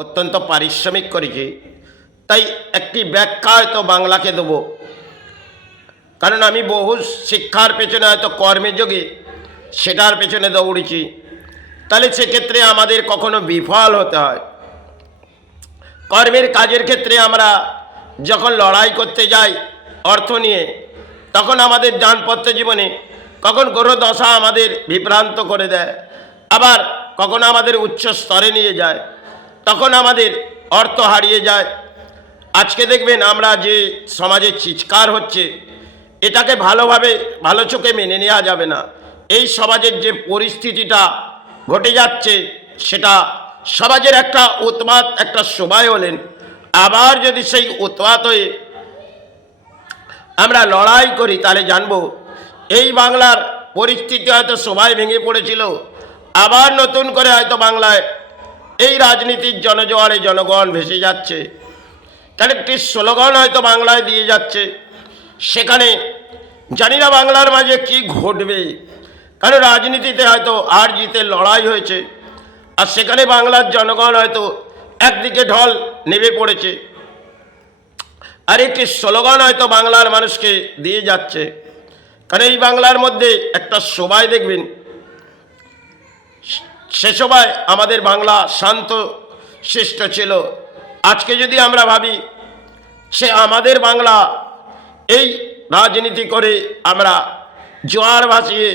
অত্যন্ত পারিশ্রমিক করেছি, তাই একটি ব্যাখ্যা হয়তো বাংলাকে দেবো। কারণ আমি বহু শিক্ষার পেছনে হয়তো কর্মের যোগে সেটার পেছনে দৌড়েছি, তাহলে সেক্ষেত্রে আমাদের কখনো বিফল হতে হয়। কর্মের কাজের ক্ষেত্রে আমরা যখন লড়াই করতে যাই অর্থ নিয়ে, তখন আমাদের দাম্পত্য জীবনে কখন গ্রহদশা আমাদের বিভ্রান্ত করে দেয়, আবার কখনো আমাদের উচ্চ স্তরে নিয়ে যায়, তখন আমাদের অর্থ হারিয়ে যায়। আজকে দেখবেন আমরা যে সমাজে চিৎকার হচ্ছে, এটাকে ভালোভাবে ভালো চোখে মেনে নেওয়া যাবে না। এই সমাজের যে পরিস্থিতিটা ঘটে যাচ্ছে, সেটা সমাজের একটা উৎপাত, একটা সময় হলেন। আবার যদি সেই উৎপাত হয়ে আমরা লড়াই করি, তাহলে জানবো এই বাংলার পরিস্থিতি হয়তো সবাই ভেঙে পড়েছিল, আবার নতুন করে হয়তো বাংলায় এই রাজনীতির জনজোয়ারে জনগণ ভেসে যাচ্ছে। তাহলে একটি স্লোগান হয়তো বাংলায় দিয়ে যাচ্ছে, সেখানে জানি না বাংলার মাঝে কি ঘটবে। কারণ রাজনীতিতে হয়তো আর জিতে লড়াই হয়েছে, আর সেখানে বাংলার জনগণ হয়তো একদিকে ঢল নেমে পড়েছে, আর একটি স্লোগান হয়তো বাংলার মানুষকে দিয়ে যাচ্ছে। কারণ এই বাংলার মধ্যে একটা সবাই দেখবেন, সে সবাই আমাদের বাংলা শান্ত শিষ্ট ছিল। আজকে যদি আমরা ভাবি সে আমাদের বাংলা এই রাজনীতি করে আমরা জোয়ার ভাসিয়ে,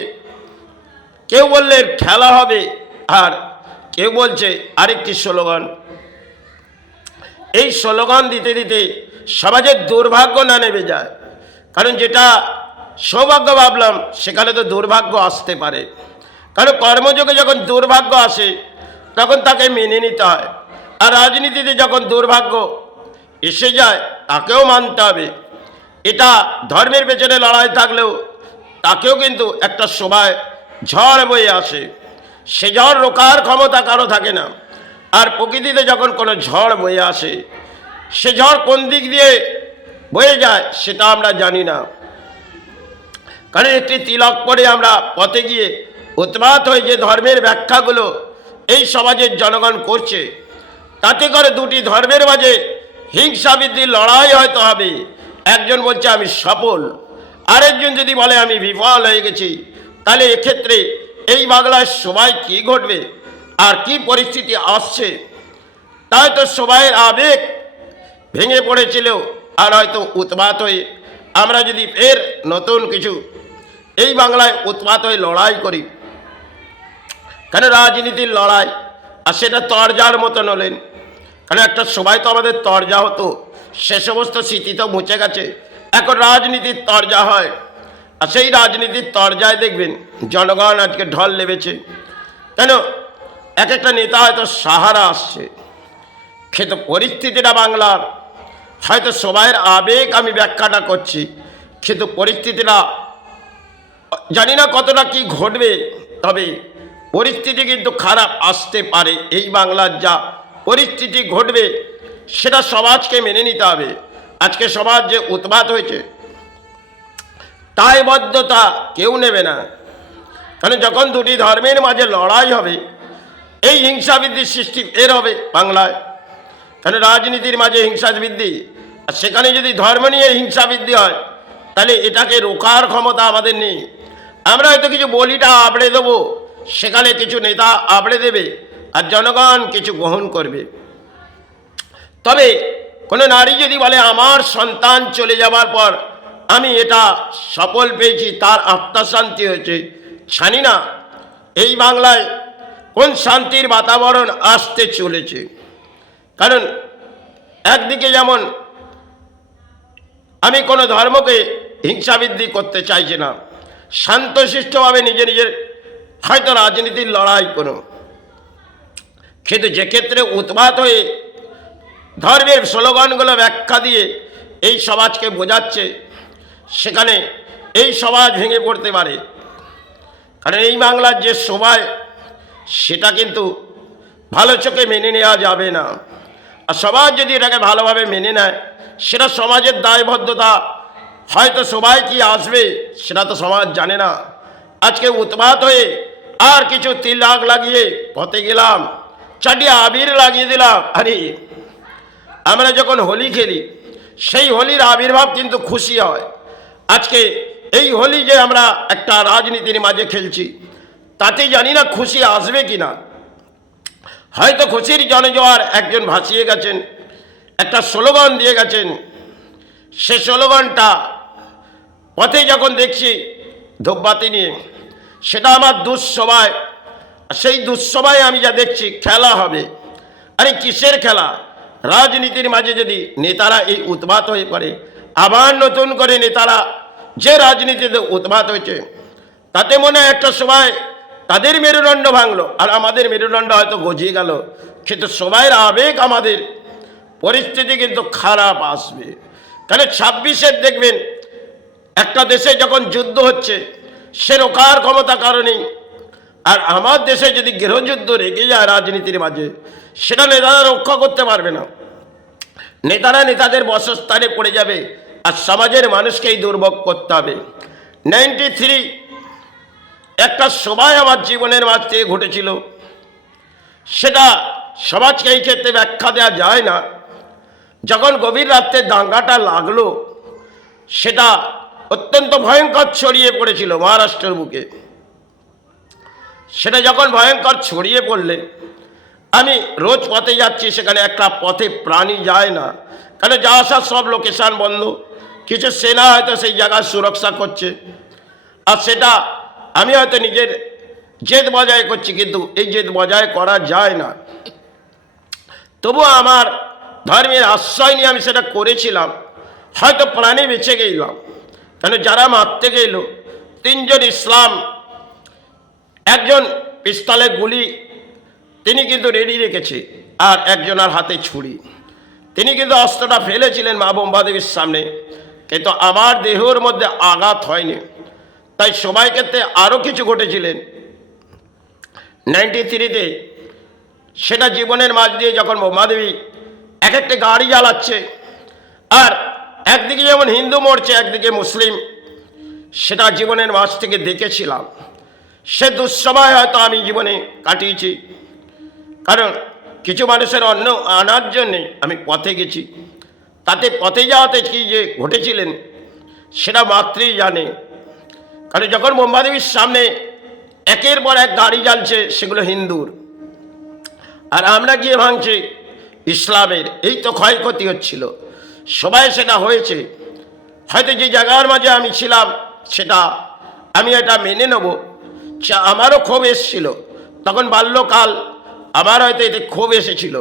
কেউ বললে খেলা হবে, আর কেউ বলছে আরেকটি স্লোগান। এই স্লোগান দিতে দিতে সমাজের দুর্ভাগ্য না নেমে যায়। কারণ যেটা সৌভাগ্য ভাবলাম, সেখানে তো দুর্ভাগ্য আসতে পারে। কারণ কর্মযোগে যখন দুর্ভাগ্য আসে, তখন তাকে মেনে নিতে হয়। আর রাজনীতিতে যখন দুর্ভাগ্য এসে যায়, তাকেও মানতে হবে। এটা ধর্মের পেছনে লড়াই থাকলেও তাকেও কিন্তু একটা সময় ঝড় বয়ে আসে, সে ঝড় রোকার ক্ষমতা কারো থাকে না। আর প্রকৃতিতে যখন কোনো ঝড় বয়ে আসে, সে ঝড় কোন দিক দিয়ে বয়ে যায় সেটা আমরা জানি না। কারণ একটি তিলক পরে আমরা পথে গিয়ে উৎপাত হয়ে যে ধর্মের ব্যাখ্যাগুলো এই সমাজের জনগণ করছে, তাতে করে দুটি ধর্মের মাঝে হিংসা বৃদ্ধির লড়াই হয়তো হবে। একজন বলছে আমি সফল, আরেকজন যদি বলে আমি বিফল হয়ে গেছি, তাহলে এক্ষেত্রে এই বাংলায় সবাই কি ঘটবে আর কি পরিস্থিতি আসছে, তাই তো সবাইয়ের আবেগ ভেঙে পড়েছিল। আর হয়তো উৎপাত হয়ে আমরা যদি ফের নতুন কিছু এই বাংলায় উৎপাত হয়ে লড়াই করি, কেন রাজনীতির লড়াই, আর সেটা তরজার মতন হলেন। কারণ একটা সময় তো আমাদের তরজা হতো, সে সমস্ত স্মৃতি তো মুছে গেছে, এখন রাজনীতির তরজা হয়। আর সেই রাজনীতির তরজায় দেখবেন জনগণ আজকে ঢল নেমেছে। কেন এক একটা নেতা হয়তো সাহারা আসছে, কিন্তু পরিস্থিতিটা বাংলার হয়তো সবাইয়ের আবেগ আমি ব্যাখ্যাটা করছি, কিন্তু পরিস্থিতিটা জানি না কতটা কি ঘটবে, তবে পরিস্থিতি কিন্তু খারাপ আসতে পারে। এই বাংলার যা পরিস্থিতি ঘটবে সেটা সমাজকে মেনে নিতে হবে। আজকে সমাজ যে উৎপাত হয়েছে, দায়বদ্ধতা কেউ নেবে না। কারণ যখন দুটি ধর্মের মাঝে লড়াই হবে, এই হিংসা বৃদ্ধির সৃষ্টি এর হবে বাংলায়। কারণ রাজনীতির মাঝে হিংসা বৃদ্ধি, আর সেখানে যদি ধর্ম নিয়ে হিংসা বৃদ্ধি হয়, তাহলে এটাকে রোকার ক্ষমতা আমাদের নেই। আমরা হয়তো কিছু বলিটা আবড়ে দেবো, সেখানে কিছু নেতা আবড়ে দেবে, আর জনগণ কিছু গ্রহণ করবে। তবে কোনো নারী যদি বলে আমার সন্তান চলে যাবার পর আমি এটা সফল পেয়েছি, তার আত্মশান্তি হয়েছে, জানি না এই বাংলায় কোন শান্তির বাতাবরণ আসতে চলেছে। কারণ একদিকে যেমন আমি কোনো ধর্মকে হিংসাবৃদ্ধি করতে চাইছি না, শান্তশিষ্টভাবে নিজের হয়তো রাজনীতির লড়াই কোনো, কিন্তু যে ক্ষেত্রে উৎপাত হয়ে ধর্মের স্লোগানগুলো ব্যাখ্যা দিয়ে এই সমাজকে বোঝাচ্ছে, সেখানে এই সমাজ ভেঙে পড়তে পারে। কারণ এই বাংলার যে সময়, সেটা কিন্তু ভালো চোখে মেনে নেওয়া যাবে না। আর সমাজ যদি এটাকে ভালোভাবে মেনে নেয়, সেটা সমাজের দায়বদ্ধতা। হয়তো সবাই কি আসবে সেটা তো সমাজ জানে না। আজকে উৎপাত হয়ে আর কিছু তিল আগ লাগিয়ে পথে গেলাম, চারটি আবির লাগিয়ে দিলাম। আরে আমরা যখন হোলি খেলি, সেই হোলির আবির্ভাব কিন্তু খুশি হয়। আজকে এই হোলি যে আমরা একটা রাজনীতির মাঝে খেলছি, তাতে জানি না খুশি আসবে কিনা। হয়তো খুশির জনজোয়ার একজন ভাসিয়ে গেছেন, একটা স্লোগান দিয়ে গেছেন, সে স্লোগানটা পথে যখন দেখছি ধূপবাতি নিয়ে, সেটা আমার দুঃসময়। সেই দুঃসময়ে আমি যা দেখছি খেলা হবে। আরে কিসের খেলা? রাজনীতির মাঝে যদি নেতারা এই উৎপাত হয়ে পড়ে, আবার নতুন করে নেতারা যে রাজনীতিতে উৎপাত হয়েছে, তাতে মনে হয় একটা সময় তাদের মেরুদণ্ড ভাঙলো আর আমাদের মেরুদণ্ড হয়তো গজিয়ে গেল। কিন্তু সবাইয়ের আবেগ, আমাদের পরিস্থিতি কিন্তু খারাপ আসবে। তাহলে 26-এর দেখবেন একটা দেশে যখন যুদ্ধ হচ্ছে, সে রোখার ক্ষমতা কারণেই। আর আমার দেশে যদি গৃহযুদ্ধ রেগে যায় রাজনীতির মাঝে, সেটা নেতারা রক্ষা করতে পারবে না। নেতারা নেতাদের বসস্থানে পড়ে যাবে আর সমাজের মানুষকেই দুর্ভোগ করতে হবে। 93 একটা সময় আমার জীবনের মাঝ থেকে ঘটেছিল, সেটা সমাজকে এই ক্ষেত্রে ব্যাখ্যা দেওয়া যায় না। যখন গভীর রাত্রে দাঙ্গাটা লাগলো, সেটা অত্যন্ত ভয়ঙ্কর ছড়িয়ে পড়েছিল মহারাষ্ট্রের বুকে। সেটা যখন ভয়ঙ্কর ছড়িয়ে পড়লে, আমি রোজ পথে যাচ্ছি, সেখানে একটা পথে প্রাণী যায় না, কারণ যা আসার সব লোকেশান বন্ধ। কিছু সেনা হয়তো সেই জায়গায় সুরক্ষা করছে, আর সেটা আমি হয়তো নিজের জেদ বজায় করছি, কিন্তু এই জেদ বজায় করা যায় না। তবু আমার ধর্মের আশ্রয় নিয়ে আমি সেটা করেছিলাম। হয়তো প্রাণে বেঁচে গেলাম, কেন যারা মারতে গেল 3 জন ইসলাম, একজন পিস্তলে গুলি তিনি কিন্তু রেডি রেখেছে, আর একজনের হাতে ছুরি। তিনি কিন্তু অস্ত্রটা ফেলেছিলেন মা বোম্বা দেবীর সামনে, কিন্তু আমার দেহের মধ্যে আঘাত হয়নি। তাই সবাই ক্ষেত্রে আরও কিছু ঘটেছিলেন 93-তে। সেটা জীবনের মাঝ দিয়ে যখন বোম্বা দেবী এক একটা গাড়ি জ্বালাচ্ছে, আর একদিকে যেমন হিন্দু মরছে, একদিকে মুসলিম, সেটা জীবনের মাঝ থেকে দেখেছিলাম। সে দুঃসময় হয়তো আমি জীবনে কাটিয়েছি, কারণ কিছু মানুষের অন্ন আনার জন্যে আমি পথে গেছি। তাতে পথে যাওয়াতে কি যে ঘটেছিলেন সেটা মাত্রই জানে। কারণ যখন বোম্বা দেবীর সামনে একের পর এক গাড়ি জ্বালছে, সেগুলো হিন্দুর, আর আমরা গিয়ে ভাঙছি ইসলামের। এই তো ক্ষয়ক্ষতি হচ্ছিল। সবাই সেটা হয়েছে। হয়তো যে জায়গার মাঝে আমি ছিলাম, সেটা আমি এটা মেনে নেব। আমারও ক্ষোভ এসেছিল, তখন বাল্যকাল, আমার হয়তো এতে ক্ষোভ এসেছিল।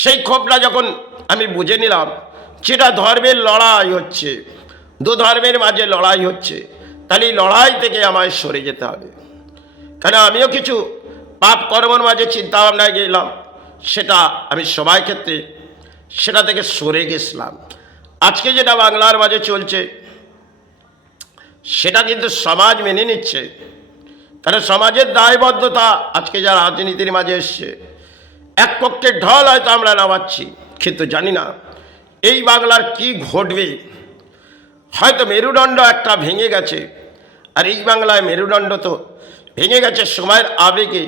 সেই ক্ষোভটা যখন আমি বুঝে নিলাম যেটা ধর্মের লড়াই হচ্ছে, 2 ধর্মের মাঝে লড়াই হচ্ছে, তাহলে এই লড়াই থেকে আমায় সরে যেতে হবে। কারণ আমিও কিছু পাপ কর্মের মাঝে চিন্তা ভাবনায় গেলাম, সেটা আমি সবাই ক্ষেত্রে সেটা থেকে সরে গেছিলাম। আজকে যেটা বাংলার মাঝে চলছে, সেটা কিন্তু সমাজ মেনে নিচ্ছে, কারণ সমাজের দায়বদ্ধতা আজকে যা রাজনীতির মাঝে এসছে, এক পক্ষের ঢল হয়তো আমরা নামাচ্ছি, কিন্তু জানি না এই বাংলার কি ঘটবে। হয়তো মেরুদণ্ড একটা ভেঙে গেছে, আর এই বাংলায় মেরুদণ্ড তো ভেঙে গেছে সময়ের আবেগে।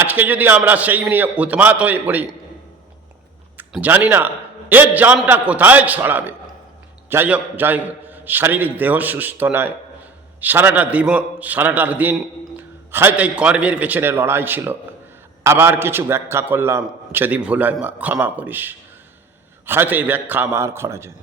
আজকে যদি আমরা সেই নিয়ে উন্মাদ হয়ে পড়ি, জানি না এর জামটা কোথায় ছড়াবে। যাই হোক, শারীরিক দেহ সুস্থ নয়, সারাটার দিন হয়তো এই কর্মের পেছনে লড়াই ছিল। আবার কিছু ব্যাখ্যা করলাম, যদি ভুল হয় মা ক্ষমা করিস। হয়তো এই ব্যাখ্যা আমার করা যায়।